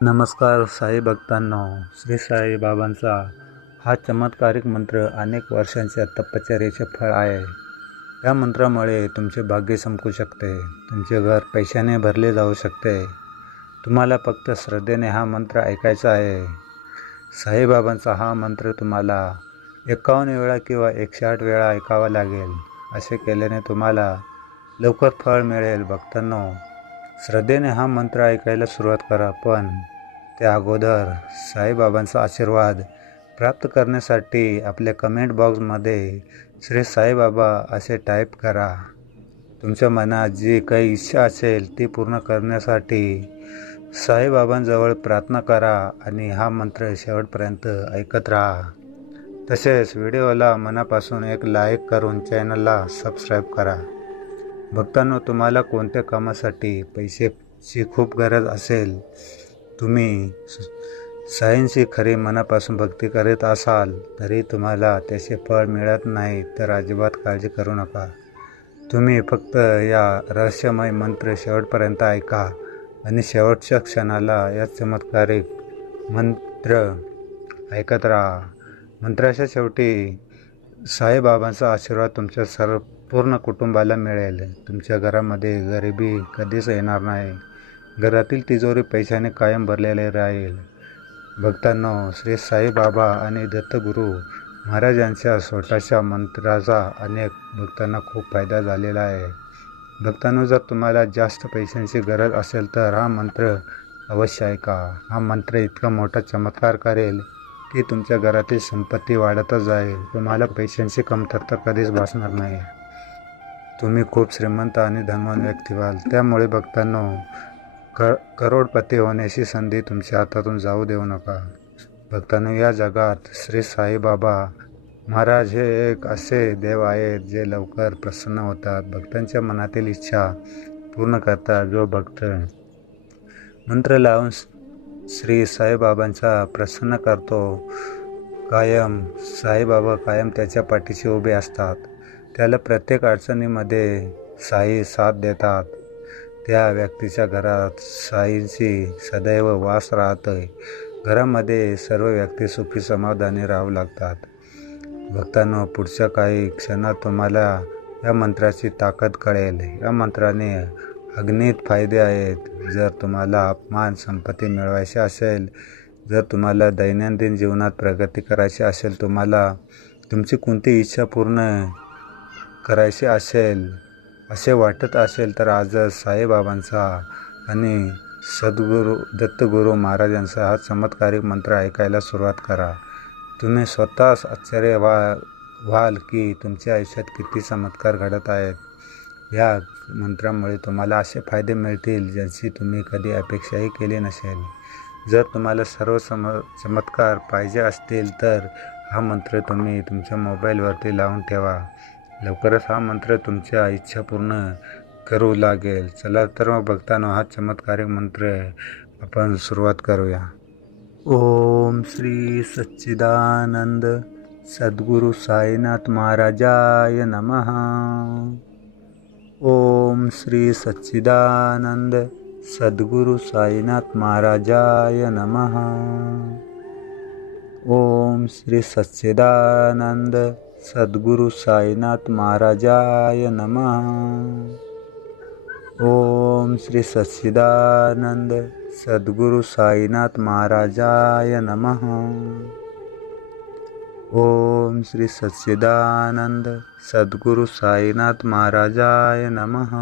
नमस्कार साई भक्तांनो, श्री साई बाबांचा हा चमत्कारिक मंत्र अनेक वर्षांच्या तपश्चर्येचे फळ आहे. या मंत्रामुळे तुमचे भाग्य चमकू शकते, तुमचे घर पैशाने भरले जाऊ शकते. तुम्हाला फक्त श्रद्धेने हा मंत्र ऐकायचा आहे. साईबाबांचा हा मंत्र तुम्हाला 51 वेळा किंवा 108 वेळा ऐकावा लागेल. असे केल्याने तुम्हाला लवकर फळ मिळेल. भक्तांनो, श्रद्धेने हा मंत्र ऐकायला सुरुवात करा, पण त्या अगोदर साईबाबांचा आशीर्वाद प्राप्त करण्यासाठी आपल्या कमेंट बॉक्समध्ये श्री साईबाबा असे टाईप करा. तुमच्या मनात जी काही इच्छा असेल ती पूर्ण करण्यासाठी साईबाबांजवळ प्रार्थना करा आणि हा मंत्र शेवटपर्यंत ऐकत राहा. तसेच व्हिडिओला मनापासून एक लाईक करून चॅनलला सबस्क्राईब करा. भक्तांनो, तुम्हाला कोणत्या कामासाठी पैशाची खूप गरज असेल, तुम्ही साईंची खरी मनापासून भक्ती करीत असाल तरी तुम्हाला त्याचे फळ मिळत नाही, तर अजिबात काळजी करू नका. तुम्ही फक्त या रहस्यमय मंत्र शेवटपर्यंत ऐका आणि शेवटच्या क्षणाला या चमत्कारिक मंत्र ऐकत राहा. मंत्राच्या शेवटी साईबाबांचा आशीर्वाद तुमच्या पूर्ण कुटुंबाला मिळेल. तुमच्या घरामध्ये गरिबी कधीच येणार नाही. घरातील तिजोरी पैशाने कायम भरलेले राहील. भक्तांनो, श्री साईबाबा आणि दत्तगुरू महाराजांच्या छोट्याशा मंत्राचा अनेक भक्तांना खूप फायदा झालेला आहे. भक्तांनो, जर तुम्हाला जास्त पैशांची गरज असेल तर हा मंत्र अवश्य ऐका. हा मंत्र इतका मोठा चमत्कार करेल की तुमच्या घरातील संपत्ती वाढतच जाईल. तुम्हाला पैशांची कमतरता कधीच भासणार नाही. तुम्ही खूप श्रीमंत आणि धनवान व्यक्ती व्हाल. त्यामुळे भक्तांनो, करोडपती होण्याची संधी तुमच्या हातातून जाऊ देऊ नका. भक्तांनो, या जगात श्री साईबाबा महाराज हे एक असे देव आहेत जे लवकर प्रसन्न होतात, भक्तांच्या मनातील इच्छा पूर्ण करतात. जो भक्त मंत्र लावून श्री साईबाबांचा प्रसन्न करतो, साईबाबा कायम त्याच्या पाठीशी उभे असतात. त्याला प्रत्येक अडचणीमध्ये साई साथ देतात. त्या व्यक्तीच्या घरात साईंची सदैव वास राहतोय. घरामध्ये सर्व व्यक्ती सुखी समाधानी राहू लागतात. भक्तांनो, पुढच्या काही क्षणात तुम्हाला या मंत्राची ताकद कळेल. या मंत्राने अगणित फायदे आहेत. जर तुम्हाला अपमान संपत्ती मिळवायची असेल, जर तुम्हाला दैनंदिन जीवनात प्रगती करायची असेल, तुम्हाला तुमची कोणती इच्छा पूर्ण करायची असेल असे वाटत असेल, तर आजच साईबाबांचा आणि सद्गुरू दत्तगुरू महाराजांचा हा चमत्कारिक मंत्र ऐकायला सुरुवात करा. तुम्ही स्वतःच आश्चर्य व्हाल की तुमच्या आयुष्यात किती चमत्कार घडत आहेत. या मंत्रामुळे तुम्हाला असे फायदे मिळतील ज्यांची तुम्ही कधी अपेक्षाही केली नसेल. जर तुम्हाला सर्व चमत्कार पाहिजे असतील तर हा मंत्र तुम्ही तुमच्या मोबाईलवरती लावून ठेवा. लवकरच हा मंत्र तुमच्या इच्छा पूर्ण करू लागेल. चला तर मग भक्तांनो, हा चमत्कारिक मंत्र आपण सुरुवात करूया. ओम श्री सच्चिदानंद सद्गुरू साईनाथ महाराजाय नमः. ओम श्री सच्चिदानंद सद्गुरू साईनाथ महाराजाय नमः. ओम श्री सच्चिदानंद सद्गुरू साईनाथ महाराजाय नमः. ओम श्री सच्चिदानंद सद्गुरू साईनाथ महाराजाय नमः. ओम श्री सच्चिदानंद सद्गुरू साईनाथ महाराजाय नमः.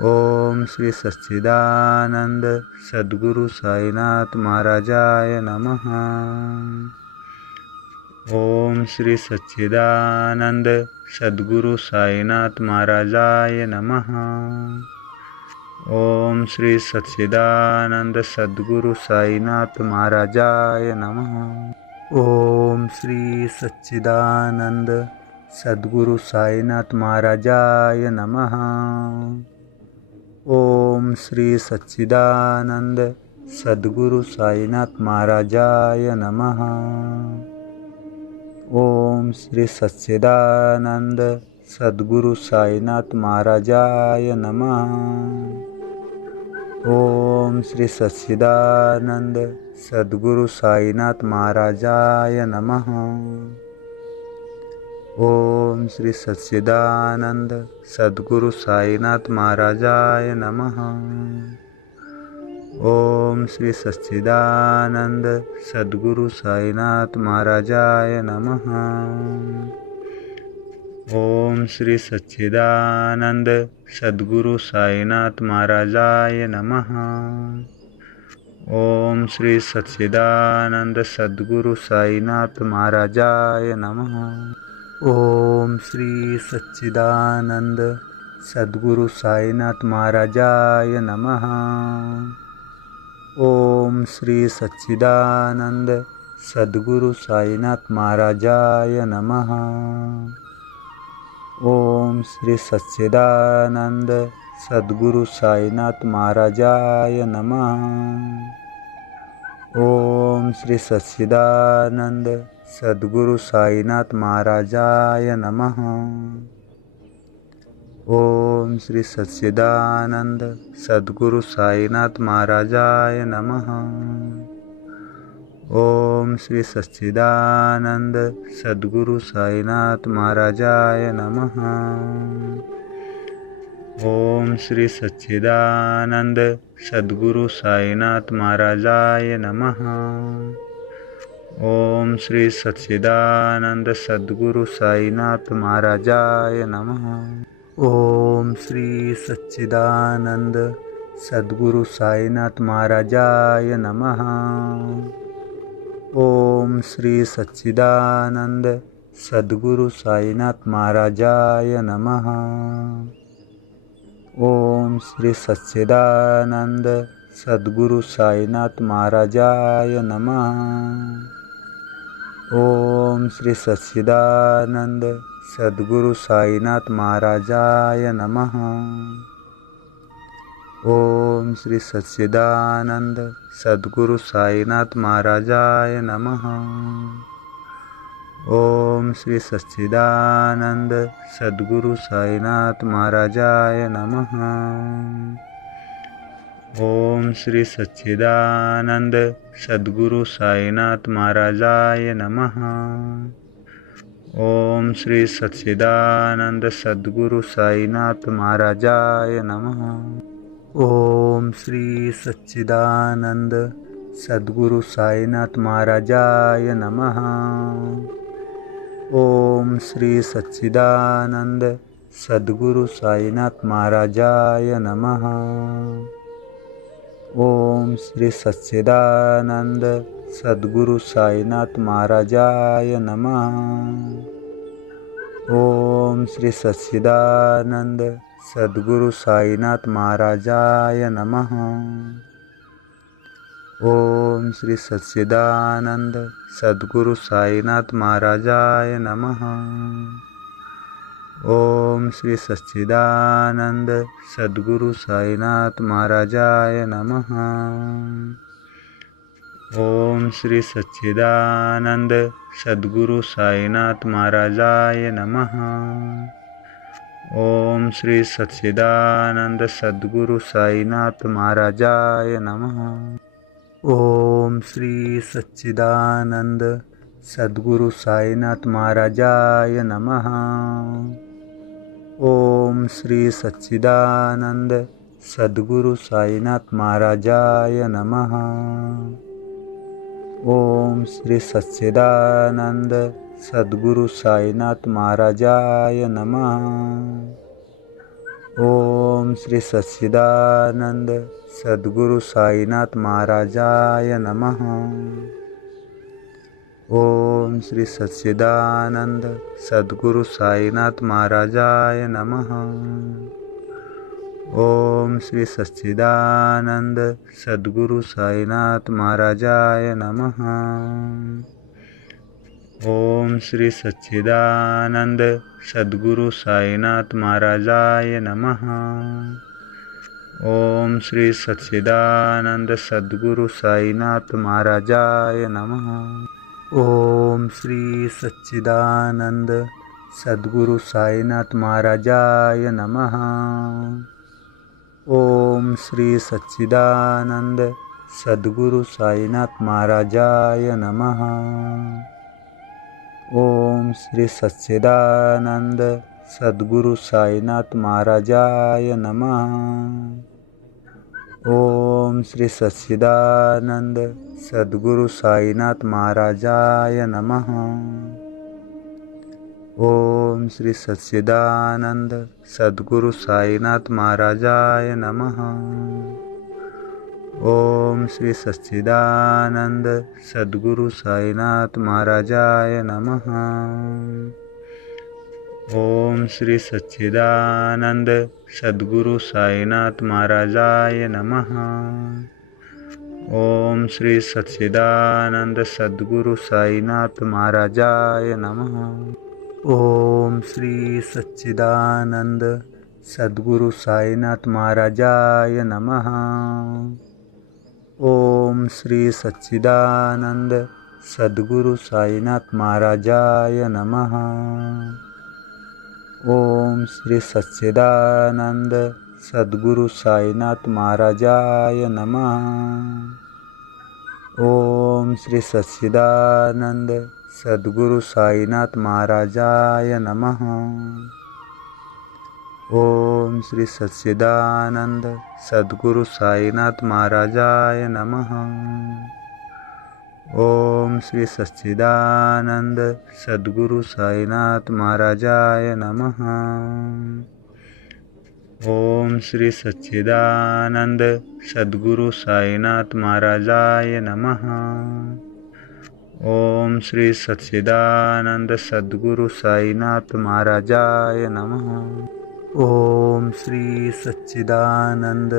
ओम श्री सच्चिदानंद सद्गुरू साईनाथ महाराजाय नमः. ओम श्री सच्चिदानंद सद्गुरू साईनाथ महाराजाय नमः. ओम श्री सच्चिदानंद सद्गुरू साईनाथ महाराजाय नमः. ओम श्री सच्चिदानंद सद्गुरू साईनाथ महाराजाय नमः. ओम श्री सच्चिदानंद सद्गुरू साईनाथ महाराजाय नमः. ओम श्री सच्चिदानंद सद्गुरू साईनाथ महाराजाय नमः. ओम श्री सच्चिदानंद सद्गुरु साईनाथ महाराजाय नमः। ओम श्री सच्चिदानंद सद्गुरु साईनाथ महाराजाय नमः। ओम श्री सच्चिदानंद सद्गुरु साईनाथ महाराजाय नमः। ओम श्री सच्चिदानंद सद्गुरु साईनाथ महाराजाय नमः। ओम श्री सच्चिदानंद सद्गुरु साईनाथ महाराजाय नमः। ओम श्री सच्चिदानंद सद्गुरु साईनाथ महाराजाय नमः। ओम श्री सच्चिदानंद सद्गुरु साईनाथ महाराजाय नमः। ओम श्री सच्चिदानंद सद्गुरु साईनाथ महाराजाय नमः। ओम श्री सच्चिदानंद सद्गुरु साईनाथ महाराजाय नमः। ओम श्री सच्चिदानंद सद्गुरु साईनाथ महाराजाय नमः। ओम श्री सच्चिदानंद सद्गुरु साईनाथ महाराजाय नमः। ओम श्री सच्चिदानंद सद्गुरु साईनाथ महाराजाय नमः। ओम श्री सच्चिदानंद सद्गुरु साईनाथ महाराजाय नमः। ओम श्री सच्चिदानंद सद्गुरु साईनाथ महाराजाय नमः। ओम श्री सच्चिदानंद सद्गुरु साईनाथ महाराजाय नमः। ओम श्री सच्चिदानंद सद्गुरु साईनाथ महाराजाय नमः। ओम श्री सच्चिदानंद सद्गुरु साईनाथ महाराजाय नमः। ओम श्री सच्चिदानंद सद्गुरु साईनाथ महाराजाय नमः। ओम श्री सच्चिदानंद सद्गुरु साईनाथ महाराजाय नमः। ओम श्री सच्चिदानंद सद्गुरु साईनाथ महाराजाय नमः। ओम श्री सच्चिदानंद सद्गुरु साईनाथ महाराजाय नमः। ओम श्री सच्चिदानंद सद्गुरु साईनाथ महाराजाय नमः। ओम श्री सच्चिदानंद सद्गुरु साईनाथ महाराजाय नमः। ओम श्री सच्चिदानंद सद्गुरु साईनाथ महाराजाय नमः। ओम श्री सच्चिदानंद सद्गुरु साईनाथ महाराजाय नमः। ओम श्री सच्चिदानंद सद्गुरु साईनाथ महाराजाय नमः। ओम श्री सच्चिदानंद सद्गुरु साईनाथ महाराजाय नमः। ओम श्री सच्चिदानंद सद्गुरु साईनाथ महाराजाय नमः। ओम श्री सच्चिदानंद सद्गुरु साईनाथ महाराजाय नमः। ओम श्री सच्चिदानंद सद्गुरु साईनाथ महाराजाय नमः। ओम श्री सच्चिदानंद सद्गुरु साईनाथ महाराजाय नमः। ओम श्री सच्चिदानंद सद्गुरु साईनाथ महाराजाय नमः। ओम श्री सच्चिदानंद सद्गुरु साईनाथ महाराजाय नमः। ओम श्री सच्चिदानंद सद्गुरु साईनाथ महाराजाय नमः। ओम श्री सच्चिदानंद सद्गुरु साईनाथ महाराजाय नमः। ओम श्री सच्चिदानंद सद्गुरु साईनाथ महाराजाय नमः। ओम श्री सच्चिदानंद सद्गुरु साईनाथ महाराजाय नमः। ओम श्री सच्चिदानंद सद्गुरु साईनाथ महाराजाय नमः। ओम श्री सच्चिदानंद सद्गुरु साईनाथ महाराजाय नमः। ओम श्री सच्चिदानंद सद्गुरु साईनाथ महाराजाय नमः। ओम श्री सच्चिदानंद सद्गुरु साईनाथ महाराजाय नमः। ओम श्री सच्चिदानंद सद्गुरु साईनाथ महाराजाय नमः। ओम श्री सच्चिदानंद सद्गुरु साईनाथ महाराजाय नमः। ओम श्री सच्चिदानंद सद्गुरु साईनाथ महाराजाय नमः। ओम श्री सच्चिदानंद सद्गुरु साईनाथ महाराजाय नमः। ओम श्री सच्चिदानंद सद्गुरु साईनाथ महाराजाय नमः। ओम श्री सच्चिदानंद सद्गुरु साईनाथ महाराजाय नमः। ओम श्री सच्चिदानंद सद्गुरु साईनाथ महाराजाय नमः। ओम श्री सच्चिदानंद सद्गुरु साईनाथ महाराजाय नमः। ओम श्री सच्चिदानंद सद्गुरु साईनाथ महाराजाय नमः। ओम श्री सच्चिदानंद सद्गुरु साईनाथ महाराजाय नमः। ओम श्री सच्चिदानंद सद्गुरु साईनाथ महाराजाय नमः। ओम श्री सच्चिदानंद सद्गुरु साईनाथ महाराजाय नमः। ओम श्री सच्चिदानंद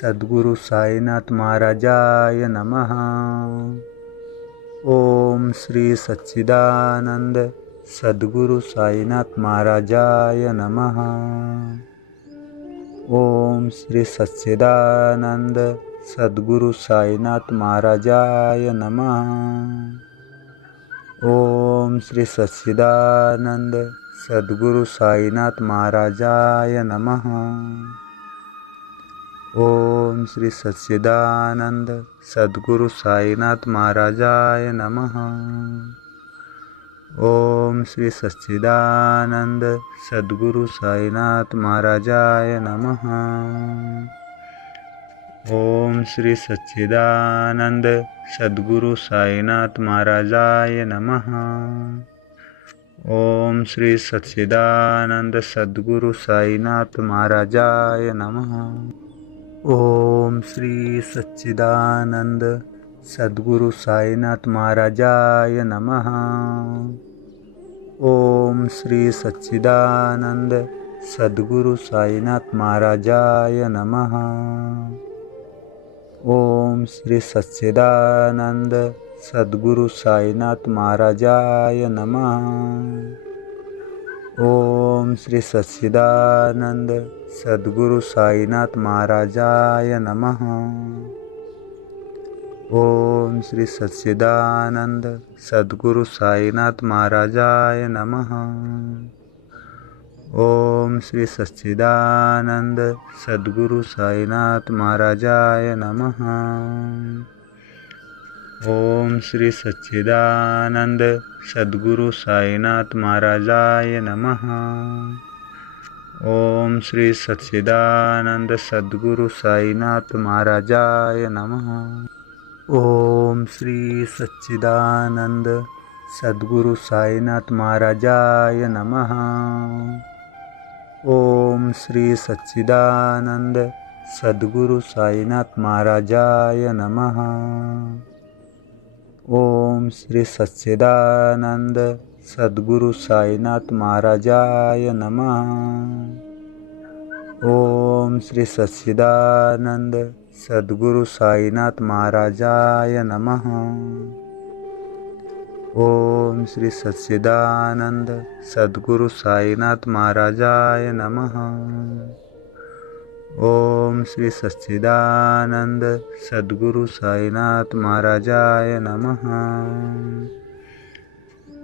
सद्गुरु साईनाथ महाराजाय नमः। ओम श्री सच्चिदानंद सद्गुरु साईनाथ महाराजाय नमः। ओम श्री सच्चिदानंद सद्गुरु साईनाथ महाराजाय नमः। ओम श्री सच्चिदानंद सद्गुरु साईनाथ महाराजाय नमः। ओम श्री सच्चिदानंद सद्गुरु साईनाथ महाराजाय नमः। ओम श्री सच्चिदानंद सद्गुरु साईनाथ महाराजाय नमः। ओम श्री सच्चिदानंद सद्गुरु साईनाथ महाराजाय नमः। ओम श्री सच्चिदानंद सद्गुरु साईनाथ महाराजाय नमः। ओम श्री सच्चिदानंद सद्गुरु साईनाथ महाराजाय नमः। ओम श्री सच्चिदानंद सद्गुरु साईनाथ महाराजाय नमः। ओम श्री सच्चिदानंद सद्गुरु साईनाथ महाराजाय नमः। ओम श्री सच्चिदानंद सद्गुरु साईनाथ महाराजाय नमः। ओम श्री सच्चिदानंद सद्गुरु साईनाथ महाराजाय नमः। ओम श्री सच्चिदानंद सद्गुरु साईनाथ महाराजाय नमः। ओम श्री सच्चिदानंद सद्गुरु साईनाथ महाराजाय नमः। ओम श्री सच्चिदानंद सद्गुरु साईनाथ महाराजाय नमः। ओम श्री सच्चिदानंद सद्गुरु साईनाथ महाराजाय नमः। ओम श्री सच्चिदानंद सद्गुरु साईनाथ महाराजाय नमः। ओम श्री सच्चिदानंद सद्गुरु साईनाथ महाराजाय नमः। ओम श्री सच्चिदानंद सद्गुरु साईनाथ महाराजाय नमः। ओम श्री सच्चिदानंद सद्गुरु साईनाथ महाराजाय नमः। ओम श्री सच्चिदानंद सद्गुरु साईनाथ महाराजाय नमः।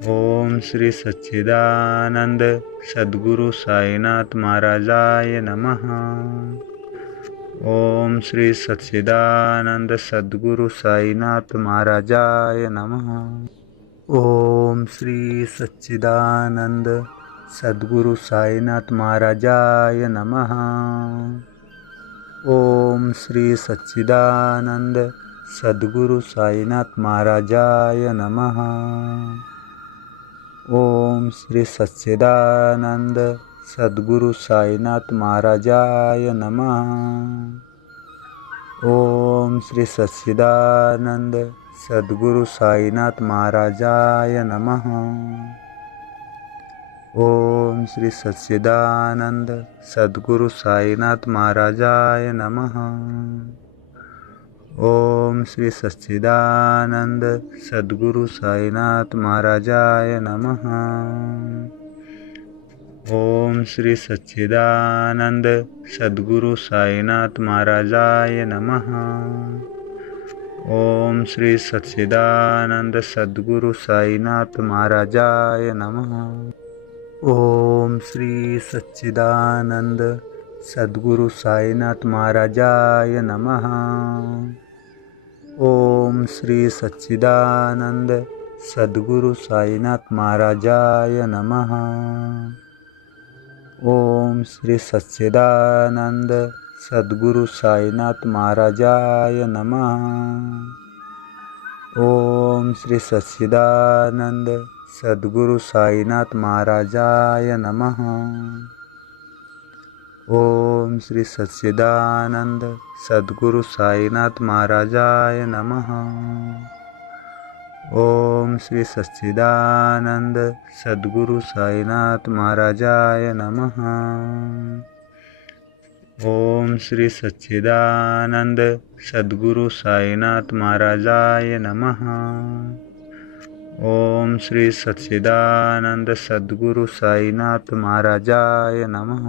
ओम श्री सच्चिदानंद सद्गुरु साईनाथ महाराजाय नमः। ओम श्री सच्चिदानंद सद्गुरु साईनाथ महाराजाय नमः। ओम श्री सच्चिदानंद सद्गुरु साईनाथ महाराजाय नमः। ओम श्री सच्चिदानंद सद्गुरु साईनाथ महाराजाय नमः। ओम श्री सच्चिदानंद सद्गुरु साईनाथ महाराजाय नमः। ओम श्री सच्चिदानंद सद्गुरु साईनाथ महाराजाय नमः। ओम श्री सच्चिदानंद सद्गुरु साईनाथ महाराजाय नमः। ओम श्री सच्चिदानंद सद्गुरु साईनाथ महाराजाय नमः। ओम श्री सच्चिदानंद सद्गुरु साईनाथ महाराजाय नमः। ओम श्री सच्चिदानंद सद्गुरु साईनाथ महाराजाय नमः। ओम श्री सच्चिदानंद सद्गुरु साईनाथ महाराजाय नमः। ओम श्री सच्चिदानंद सद्गुरु साईनाथ महाराजाय नमः। ओम श्री सच्चिदानंद सद्गुरु साईनाथ महाराजाय नमः। ओम श्री सच्चिदानंद सद्गुरु साईनाथ महाराजाय नमः। ओम श्री सच्चिदानंद सद्गुरु साईनाथ महाराजाय नमः। ओम श्री सच्चिदानंद सद्गुरु साईनाथ महाराजाय नमः। ओम श्री सच्चिदानंद सद्गुरु साईनाथ महाराजाय नमः। ओम श्री सच्चिदानंद सद्गुरु साईनाथ महाराजाय नमः।